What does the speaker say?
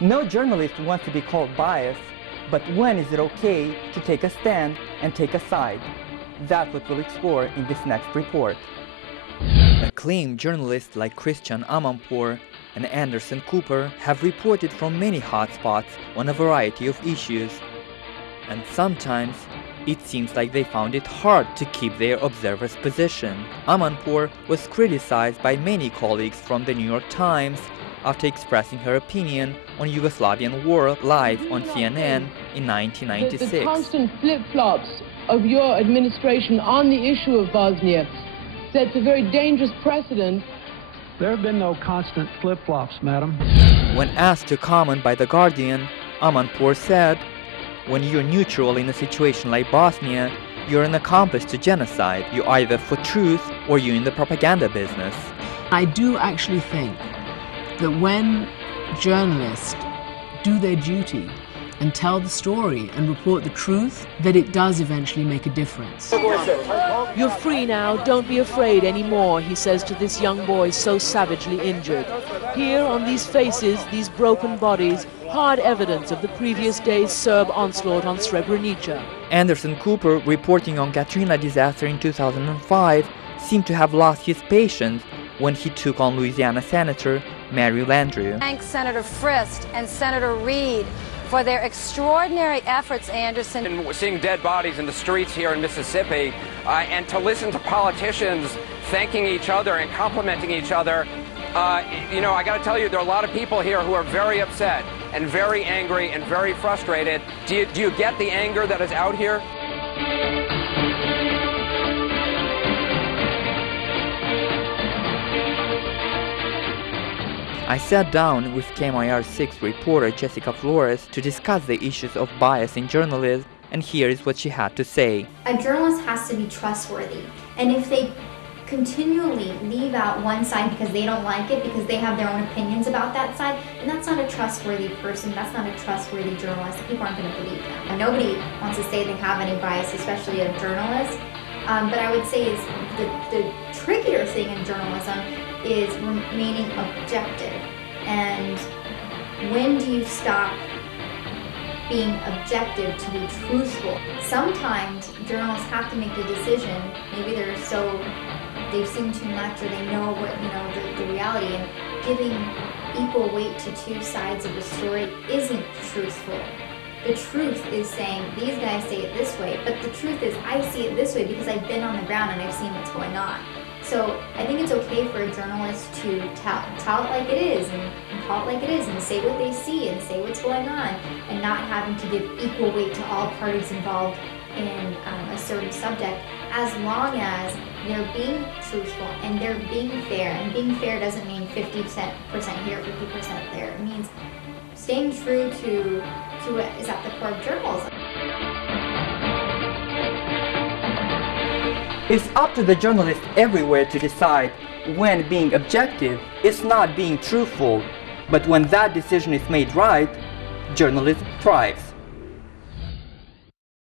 No journalist wants to be called biased, but when is it okay to take a stand and take a side? That's what we'll explore in this next report. Acclaimed journalists like Christian Amanpour and Anderson Cooper have reported from many hotspots on a variety of issues. And sometimes, it seems like they found it hard to keep their observer's position. Amanpour was criticized by many colleagues from the New York Times after expressing her opinion on Yugoslavian war live on CNN in 1996. The constant flip-flops of your administration on the issue of Bosnia sets a very dangerous precedent. There have been no constant flip-flops, madam. When asked to comment by The Guardian, Amanpour said, "When you're neutral in a situation like Bosnia, you're an accomplice to genocide. You're either for truth or you're in the propaganda business." I do actually think that when journalists do their duty and tell the story and report the truth, that it does eventually make a difference. You're free now, don't be afraid anymore, he says to this young boy so savagely injured. Here on these faces, these broken bodies, hard evidence of the previous day's Serb onslaught on Srebrenica. Anderson Cooper, reporting on Katrina disaster in 2005, seemed to have lost his patience when he took on Louisiana Senator Mary Landrieu. Thanks Senator Frist and Senator Reid for their extraordinary efforts, Anderson. And seeing dead bodies in the streets here in Mississippi, and to listen to politicians thanking each other and complimenting each other, you know, I got to tell you, there are a lot of people here who are very upset and very angry and very frustrated. Do you get the anger that is out here? I sat down with KMIR6 reporter Jessica Flores to discuss the issues of bias in journalism, and here is what she had to say. A journalist has to be trustworthy, and if they continually leave out one side because they don't like it, because they have their own opinions about that side, then that's not a trustworthy person, that's not a trustworthy journalist. People aren't going to believe them. And nobody wants to say they have any bias, especially a journalist. But I would say is the trickier thing in journalism is remaining objective. And when do you stop being objective to be truthful? Sometimes journalists have to make the decision, maybe they've seen too much or they know what, the reality, and giving equal weight to two sides of the story isn't truthful. The truth is saying, these guys say it this way, but the truth is I see it this way because I've been on the ground and I've seen what's going on. So I think it's okay for a journalist to tell it like it is and call it like it is and say what they see and say what's going on, and not having to give equal weight to all parties involved in a certain subject, as long as they're being truthful and they're being fair. And being fair doesn't mean 50% here, 50% there. It means staying true to what is at the core of journalism. It's up to the journalists everywhere to decide when being objective is not being truthful, but when that decision is made right, journalism thrives.